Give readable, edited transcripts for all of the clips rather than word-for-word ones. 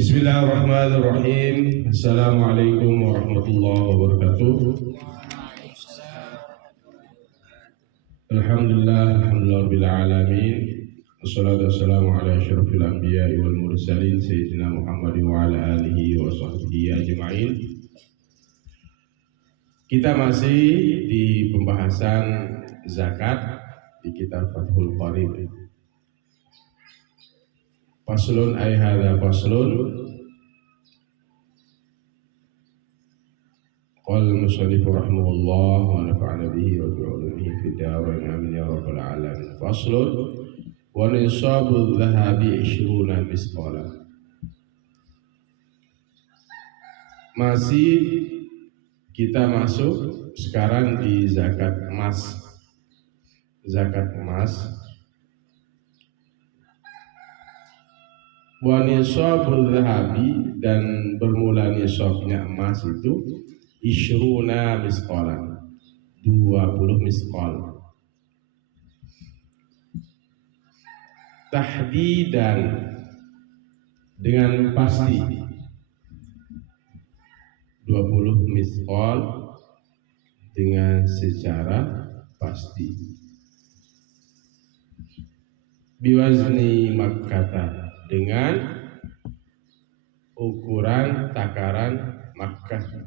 Bismillahirrahmanirrahim. Assalamualaikum warahmatullahi wabarakatuh. Alhamdulillah alamin. Wassalatu wassalamu ala asyrafil anbiya'i wal mursalin sayyidina Muhammadin wa ala alihi wa sahbihi ajma'in. Kita masih di pembahasan zakat di kitab Fathul Qarib. Faslun ay hadza faslun. Qala al-musannif rahimahullah wa nafa'ana bihi wa bi'ulumihi fid darain amin ya rabbal alamin. Faslun wa nisabu dhahabi 20 misqala. Masih kita masuk sekarang di zakat emas. Zakat emas. Wa nisabul dhahabi, dan bermula nisabnya emas itu 20 misqalan, 20 misqal. Tahdidan, dengan pasti 20 misqal dengan secara pasti. Biwazni Makkah, dengan ukuran takaran Makkah.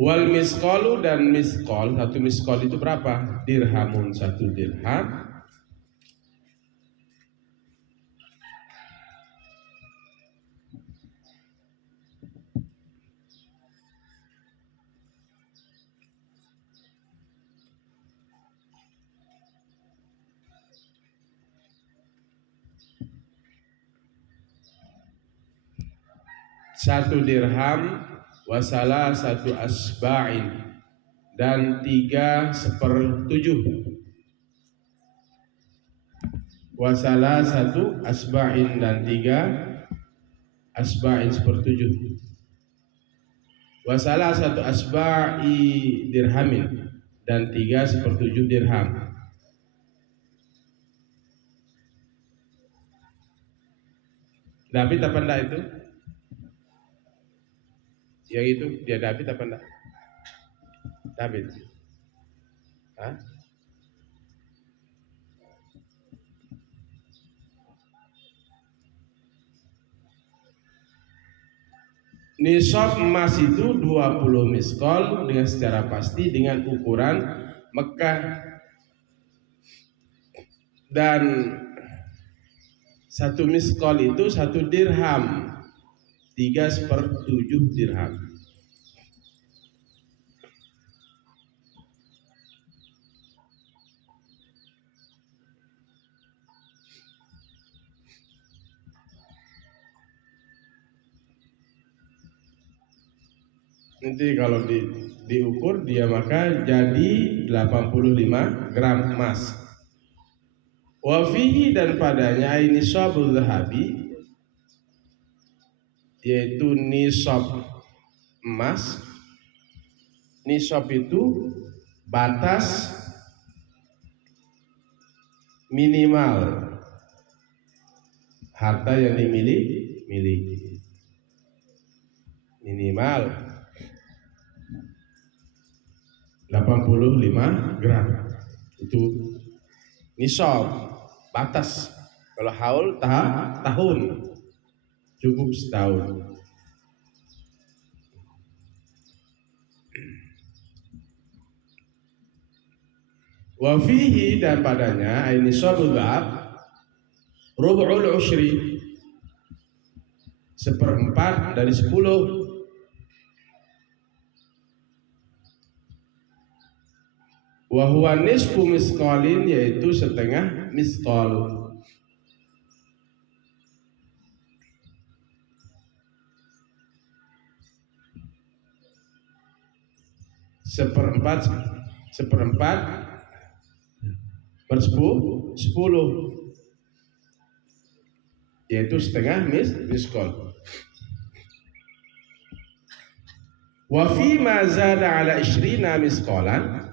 Wal misqalu, dan misqal, satu misqal itu berapa? Dirhamun, satu dirham. Satu dirham wasalah satu asba'in, dan 3/7. Wasalah satu asba'in, dan 3 asba'in 1/7. Wasalah satu asba'i dirhamin, dan 3/7 dirham. Dapat apa enggak itu? Yang itu dia David apa enggak? David. Hah? Nisab emas itu 20 misqal dengan secara pasti dengan ukuran Mekah, dan satu misqal itu satu dirham, 3/7 dirham. Nanti kalau diukur dia maka jadi 85 gram emas. Wa fihi, dan padanya nisabul dhahabi, yaitu nisab emas. Nisab itu batas minimal harta yang dimiliki, minimal 85 gram. Itu nisab, batas. Kalau haul tahun, cukup setahun. Wa fihi, dan padanya nisabul dhahab rub'ul ushri, 1/4 dari 10. Wa huwa nisfu misqalin, yaitu setengah misqal. Seperempat per 10, yaitu setengah misqal. Wa fi ma zada ala isyrina misqalan,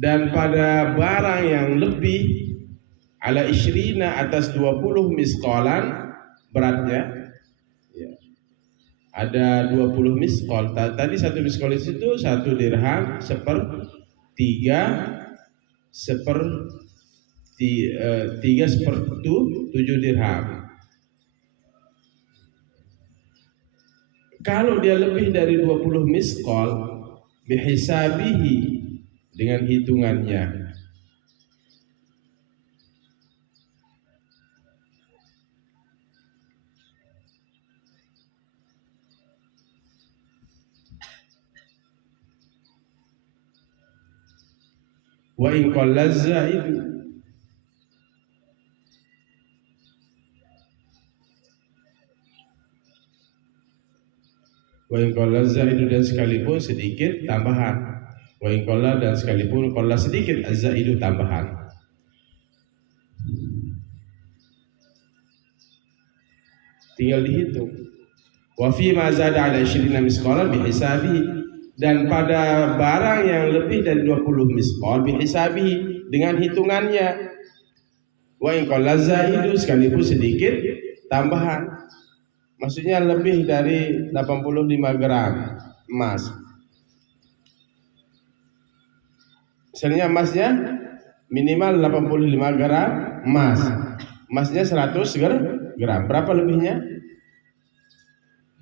dan pada barang yang lebih ala isyrina atas 20 misqalan beratnya, ya. Ada 20 misqal. Tadi satu misqal itu 1 dirham 3/7 dirham. Kalau dia lebih dari 20 misqal bihisabihi, dengan hitungannya. Wa in qalla zaidu, wa in qalla zaidu, dan sekalipun sedikit tambahan. Wa in qalla, dan sekalipun qalla sedikit, az-zaidu tambahan. Tinggal dihitung. Wa fi ma zada ala 20 misqalan bihisabihi, dan pada barang yang lebih dari 20 misqal bihisabihi, dengan hitungannya. Wa in qalla zaidu, sekalipun sedikit tambahan. Maksudnya lebih dari 85 gram emas. Misalnya emasnya minimal 85 gram emas. Emasnya 100 gram. Berapa lebihnya?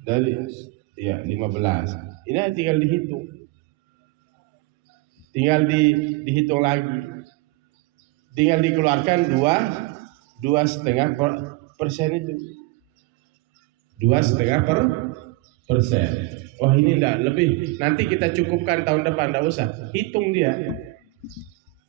Dari 15. Ini tinggal dihitung. Tinggal dihitung lagi. Tinggal dikeluarkan 2,5% itu. 2,5%. Wah, ini enggak lebih. Nanti kita cukupkan tahun depan, enggak usah. Hitung dia.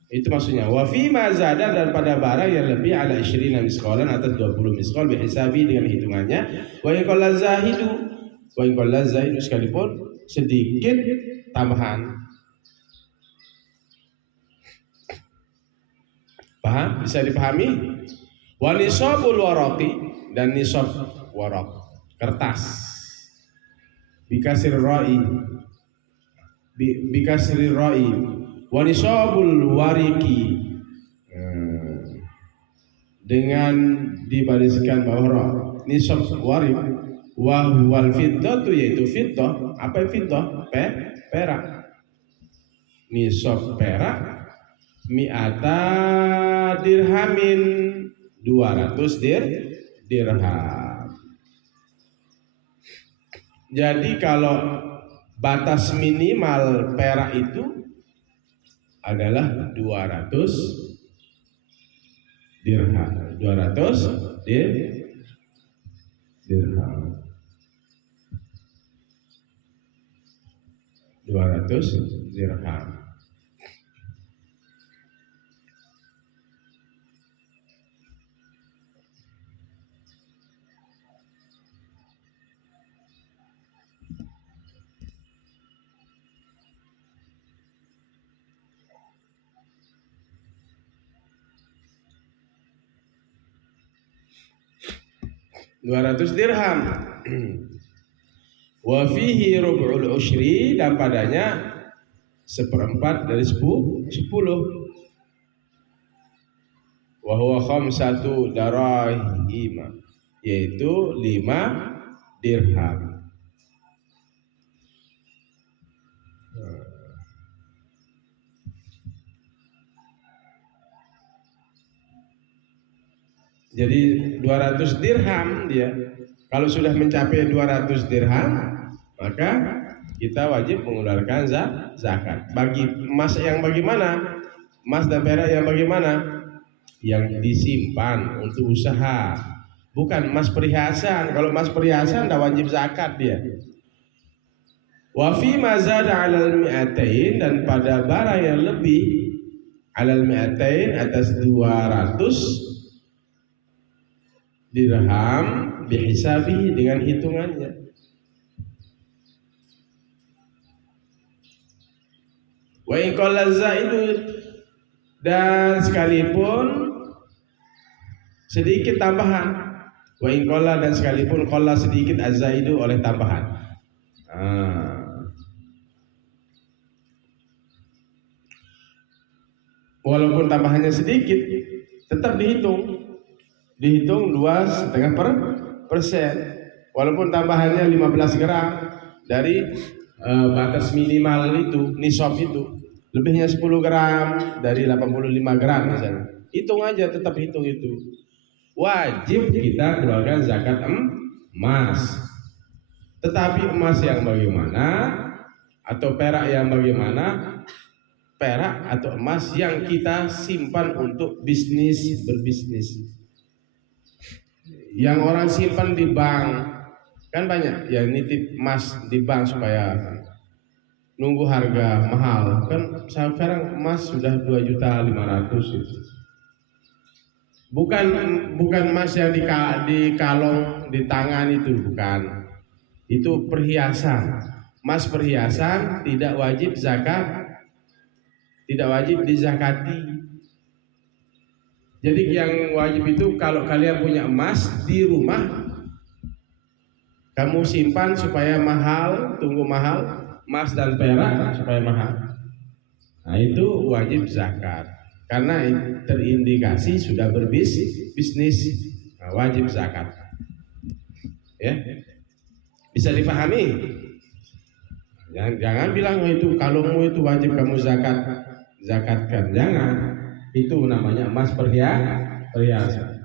Itu maksudnya. Wa fi ma zada, dan pada barang yang lebih ala 20 misqalan atas 20 misqal bihisabi, dengan hitungannya. Wa in qalla zahidu, wa in qalla zahidu, sekalipun sedikit tambahan. Paham? Bisa dipahami? Wa nisabul waraqi, dan nisab waraq, kertas. Bikasir ra'i, bikasir ra'i. Wa nisabul wariki, dengan dibariskan bawah ra. Nisab warik. Wa huwal fiddatu, yaitu fiddah. Apa fiddah? Perak. Nisab perak mi'ata dirhamin, 200 dirham. Jadi kalau batas minimal perak itu adalah 200 dirham. 200 dirham. 200 dirham. Dirham. Wa fihi rub'ul ushri, dan padanya 1/4 dari 10. Wa huwa khamsatu darahima, yaitu 5 dirham. Jadi 200 dirham dia. Kalau sudah mencapai 200 dirham, maka kita wajib mengeluarkan zakat. Bagi emas yang bagaimana? Emas dan perak yang bagaimana? Yang disimpan untuk usaha, bukan emas perhiasan. Kalau emas perhiasan tidak wajib zakat dia. Wa fi ma zada 'alal mi'atain, dan pada barang yang lebih 'alal mi'atain, atas 200 dirham bihisabi, dengan hitungannya. Wa in qalla zaidu, dan sekalipun sedikit tambahan. Wa in qalla, dan sekalipun qalla sedikit, az-zaidu oleh tambahan. walaupun tambahannya sedikit, tetap dihitung 2,5%. Walaupun tambahannya 15 gram dari batas minimal itu, nisab itu, lebihnya 10 gram dari 85 gram misalnya. Hitung aja, tetap hitung itu. Wajib kita keluarkan zakat emas. Tetapi emas yang bagaimana atau perak yang bagaimana? Perak atau emas yang kita simpan untuk berbisnis. Yang orang simpan di bank, kan banyak yang nitip emas di bank supaya nunggu harga mahal. Kan sekarang emas sudah 2.500.000. Bukan emas yang di kalong di tangan itu, bukan. Itu perhiasan. Emas perhiasan tidak wajib zakat. Tidak wajib dizakati. Jadi yang wajib itu kalau kalian punya emas di rumah, kamu simpan supaya mahal, tunggu mahal, emas dan perak supaya mahal. Nah itu wajib zakat. Karena terindikasi sudah berbisnis, nah, wajib zakat. Ya, bisa dipahami? Jangan bilang itu kalungmu itu wajib kamu zakatkan, jangan. Itu namanya emas perhiasan.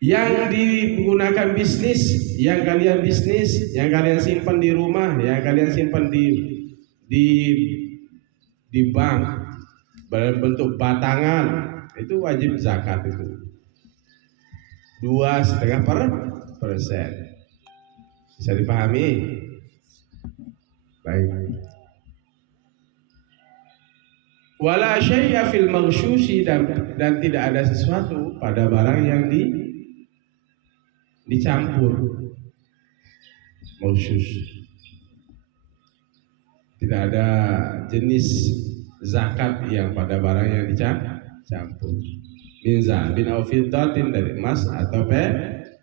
Yang digunakan bisnis, yang kalian simpan di rumah, yang kalian simpan di bank berbentuk batangan, itu wajib zakat itu 2,5%. Bisa dipahami? Baik. Wala syai'a fil maghsyushi, dan tidak ada sesuatu pada barang yang dicampur. Maghsyush. Tidak ada jenis zakat yang pada barang yang dicampur. Min zahabin aw fiddatin, dari emas atau perak.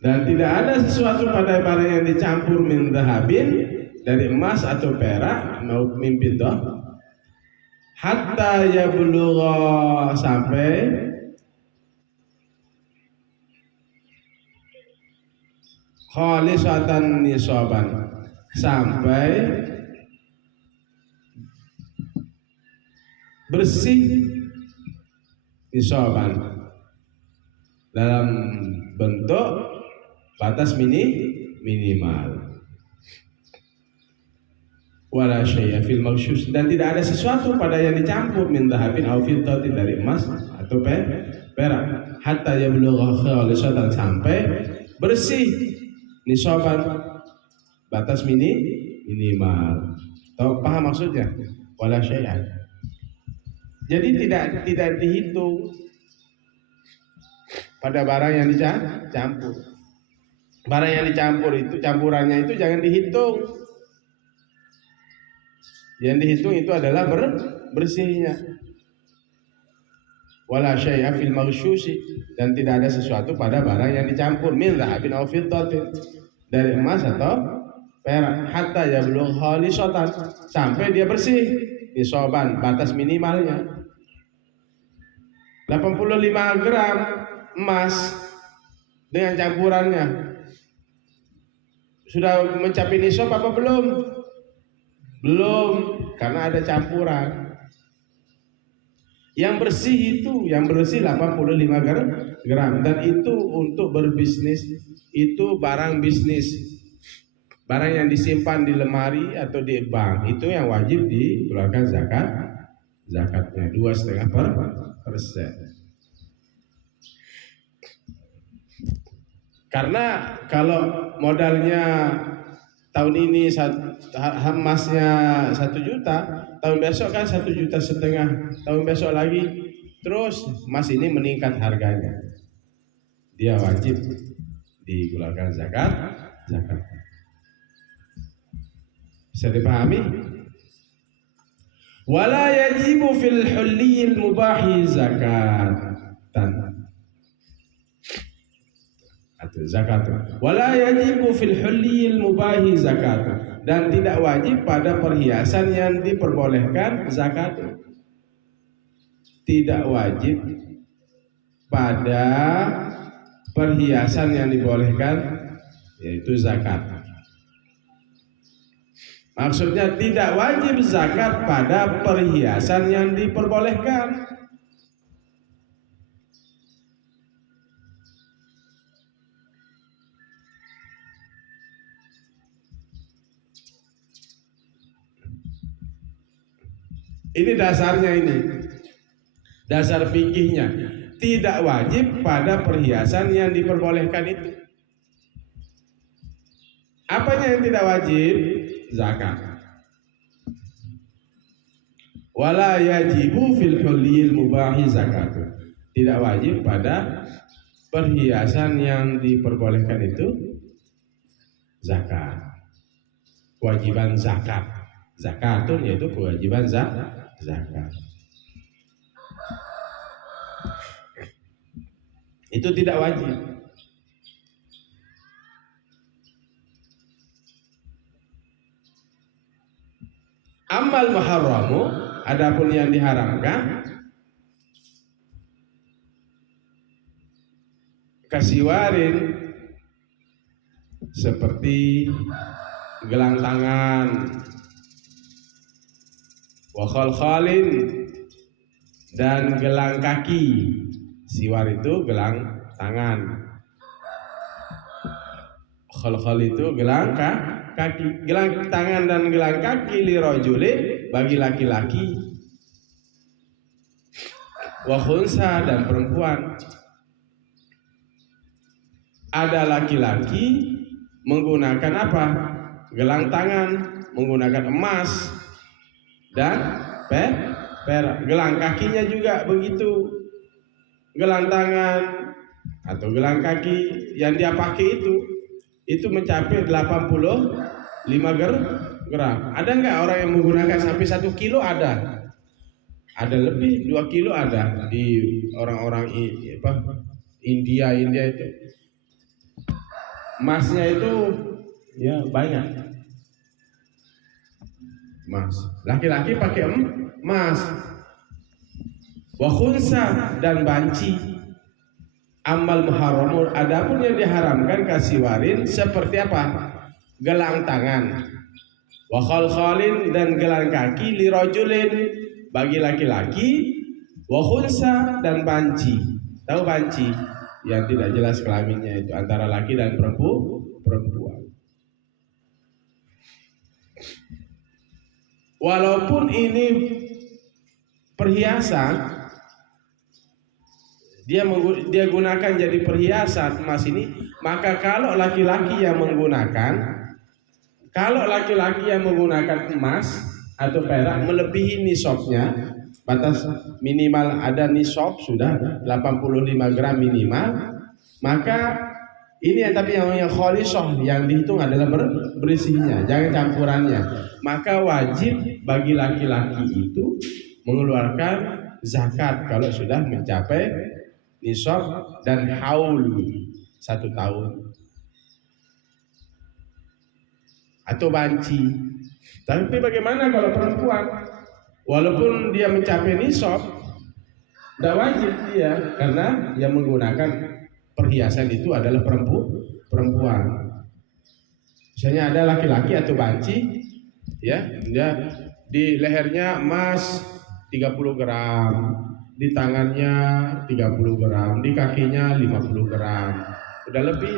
Dan tidak ada sesuatu pada barang yang dicampur min zahabin, dari emas atau perak, mau min fiddah, hatta yablugha, sampai khalisatan nisaban, sampai bersih nisaban dalam bentuk batas minimal. Wala syai'a fil maghsyush, dan tidak ada sesuatu pada yang dicampur min dhahabin aw fiddatin, dari emas atau perak, hatta yablugha khalisatan, sampai bersih nisaban, batas minimal. Tahu paham maksudnya? Wala syai'a. Jadi tidak dihitung pada barang yang dicampur. Barang yang dicampur itu, campurannya itu jangan dihitung. Yang dihitung itu adalah bersihnya. Wala syai'a fil maghsyushi, dan tidak ada sesuatu pada barang yang dicampur min dhahabin aw fiddatin, dari emas atau perak, hatta yablugha khalisatan, sampai dia bersih nisaban, batas minimalnya. 85 gram emas dengan campurannya sudah mencapai nisab apa belum? Belum, karena ada campuran. Yang bersih 85 gram, dan itu untuk berbisnis, itu barang bisnis, barang yang disimpan di lemari atau di bank, itu yang wajib dikeluarkan zakatnya 2,5%. Karena kalau modalnya tahun ini emasnya 1 juta, tahun besok kan 1,5 juta, tahun besok lagi, terus emas ini meningkat harganya, dia wajib dikeluarkan zakat. Bisa dipahami? Wala yajibu fil hulliyil mubahi zakatan. zakat. Wala yajibu fil hulliyil mubahi zakat, dan tidak wajib pada perhiasan yang diperbolehkan zakat. Tidak wajib pada perhiasan yang dibolehkan yaitu zakat. Maksudnya tidak wajib zakat pada perhiasan yang diperbolehkan. Ini dasarnya, ini dasar fikihnya. Tidak wajib pada perhiasan yang diperbolehkan itu. Apanya yang tidak wajib? Zakat. Wala yajibu fil hulliyil mubahi zakat. Tidak wajib pada perhiasan yang diperbolehkan itu zakat. Kewajiban zakat. Zakatun yaitu kewajiban zakat. Itu tidak wajib. Amal muharramu, adapun yang diharamkan, kasiwarin, seperti gelang tangan, wa khalkhalin, dan gelang kaki. Siwar itu gelang tangan, khalkhal itu gelang kaki. Gelang tangan dan gelang kaki li rajulin, bagi laki-laki, wa khunsa, dan perempuan. Ada laki-laki menggunakan apa? Gelang tangan menggunakan emas dan perak. Gelang kakinya juga begitu. Gelang tangan atau gelang kaki yang dia pakai itu mencapai 85 gram. Ada nggak orang yang menggunakan sampai 1 kilo? Ada lebih 2 kilo ada di orang-orang India itu. Emasnya itu ya banyak. Emas. Laki-laki pakai emas. Wa khunsa, dan banci. Amal muharramun, adapun yang diharamkan kasiwarin, seperti apa? Gelang tangan, wa khalkhalin, dan gelang kaki, li rajulin, bagi laki-laki, wa khunsa, dan banci. Tahu banci? Yang tidak jelas kelaminnya itu antara laki dan perempuan. Walaupun ini perhiasan, dia gunakan jadi perhiasan emas ini, maka kalau laki-laki yang menggunakan emas atau perak melebihi nisabnya, batas minimal ada nisab sudah 85 gram minimal, maka ini tapi yang khalisah yang dihitung adalah bersihnya, jangan campurannya. Maka wajib bagi laki-laki itu mengeluarkan zakat kalau sudah mencapai nisab dan haul 1 tahun, atau banci. Tapi bagaimana kalau perempuan? Walaupun dia mencapai nisab, tidak wajib dia, karena yang menggunakan perhiasan itu adalah perempuan. Misalnya ada laki-laki atau banci, ya, dia di lehernya emas 30 gram, di tangannya 30 gram, di kakinya 50 gram, udah lebih.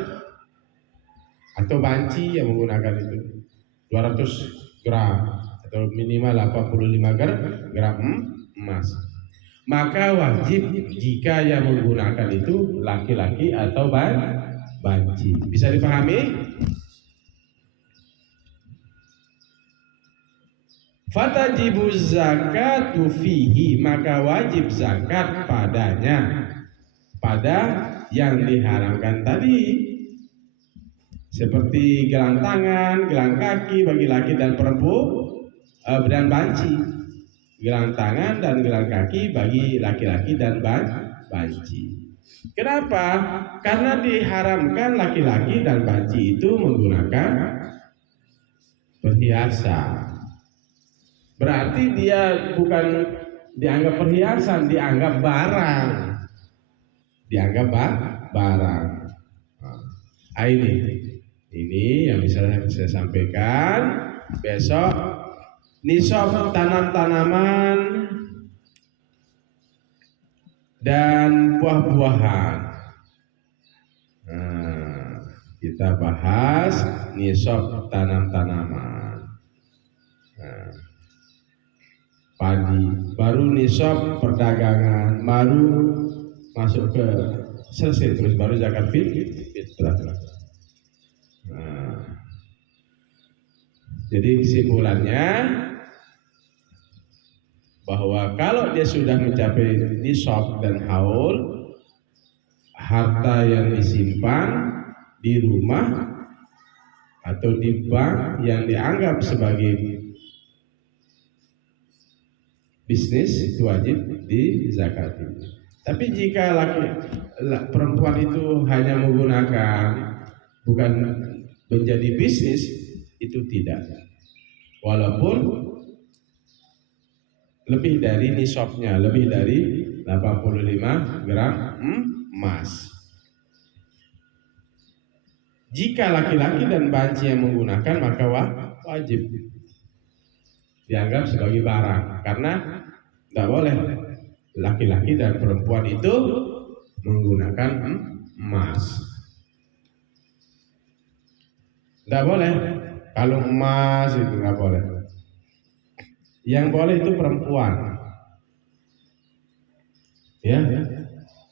Atau banci yang menggunakan itu 200 gram atau minimal 85 gram emas. Maka wajib jika yang menggunakan itu laki-laki atau banci. Bisa dipahami? Fatajibu zakatu fihi, maka wajib zakat padanya, pada yang diharamkan tadi, seperti gelang tangan, gelang kaki bagi laki dan perempuan, dan banci. Gelang tangan dan gelang kaki bagi laki-laki dan banci. Kenapa? Karena diharamkan laki-laki dan banci itu menggunakan perhiasan. Berarti dia bukan dianggap perhiasan, dianggap barang. Dianggap barang. Nah, ini yang bisa saya sampaikan. Besok nisab tanam-tanaman dan buah-buahan. Nah, kita bahas nisab tanam-tanaman. Nah, padi, baru nisab perdagangan, baru masuk ke selesai, terus baru zakat fitrah. Nah, jadi kesimpulannya bahwa kalau dia sudah mencapai nisab dan haul, harta yang disimpan di rumah atau di bank yang dianggap sebagai bisnis itu wajib dizakati. Tapi jika perempuan itu hanya menggunakan, bukan menjadi bisnis, itu tidak. Walaupun lebih dari nisabnya, lebih dari 85 gram emas. Jika laki-laki dan banci yang menggunakan, maka wajib dianggap sebagai barang, karena tidak boleh laki-laki dan perempuan itu menggunakan emas. Tidak boleh. Kalau emas itu nggak boleh. Yang boleh itu perempuan. Ya,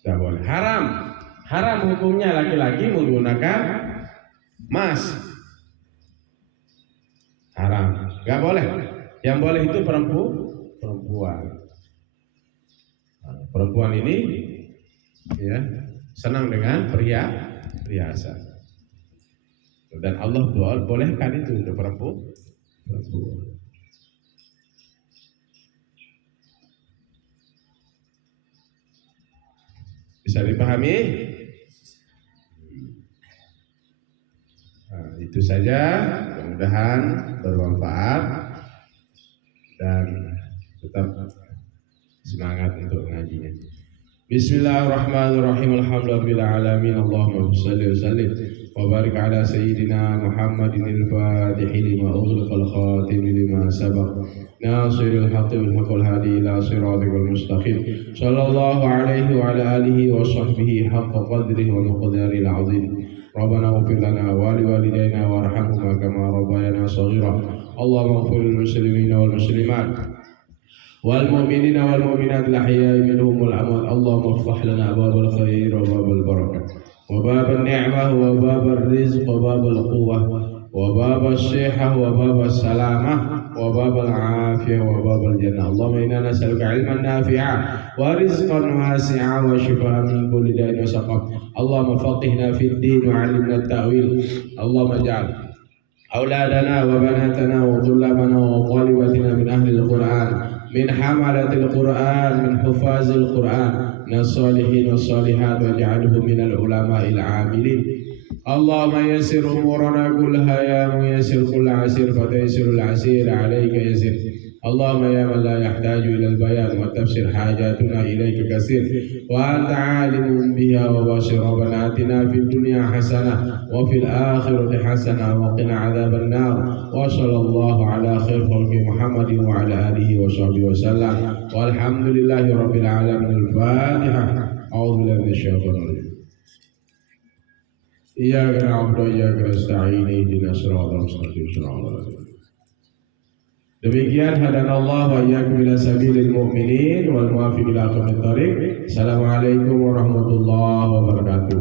tidak boleh. Haram hukumnya laki-laki menggunakan emas. Haram. Nggak boleh. Yang boleh itu perempuan. Perempuan ini ya senang dengan perhiasan. Dan Allah bolehkan itu untuk perempuan. Bisa dipahami? Nah, itu saja, mudah-mudahan bermanfaat dan tetap semangat untuk ngajinya. Bismillahirrahmanirrahim. Alhamdulillahirabbil alamin. Allahumma shalli wa sallim wa barik ala sayyidina Muhammadin al-Fatih lima ughliqal khatim lima sabaq nasiril haqqi bil haqqil hadi ila siratikal mustaqim. Sallallahu alaihi wa ala alihi wa sahbihi haqqa qadrihi wa miqdaril azim. Rabbana ighfir lana wa liwalidayna warhamhuma kama rabbayana shaghira. Allahumma ighfir lil muslimina wal muslimat والمؤمنين والمؤمنات الأحياء منهم والأموات. اللهم افتح لنا باب الخير وباب البركة وباب النعمة وباب الرزق وباب القوة وباب الصحة وباب السلامة وباب العافية وباب الجنة. اللهم إنا نسألك علما نافعا ورزقا واسعا وشفاء من كل داء وسقم. اللهم فقهنا في الدين وعلمنا التأويل. اللهم اجعل أولادنا وبناتنا وطلابنا وطالباتنا من أهل القرآن، من حملة القرآن، من حفاظ القرآن، من الصالحين والصالحات، واجعلهم من العلماء العاملين. اللهم يسر أمورنا كلها يا ميسر كل عسير فتيسر العسير عليك يسر. اللهم يا من لا يحتاج إلى البيان والتفسير حاجاتنا إليك كثير وأنت عالم بها وبشر. ربنا آتنا في الدنيا حسنة وفي الآخرة حسنة وقنا عذاب النار. وصلى الله على خير خلق محمد وعلى آله وصحبه وسلم والحمد لله رب العالمين. الفاتحة. أعوذ بالله من الشيطان الرجيم. إياك نعبد وإياك نستعين اهدنا الصراط المستقيم صراط الذين. Demikian hadanallahu wa iyyakum ila sabilil mu'minin wal muwaffiq ila aqwamit thariq. Assalamualaikum warahmatullahi wabarakatuh.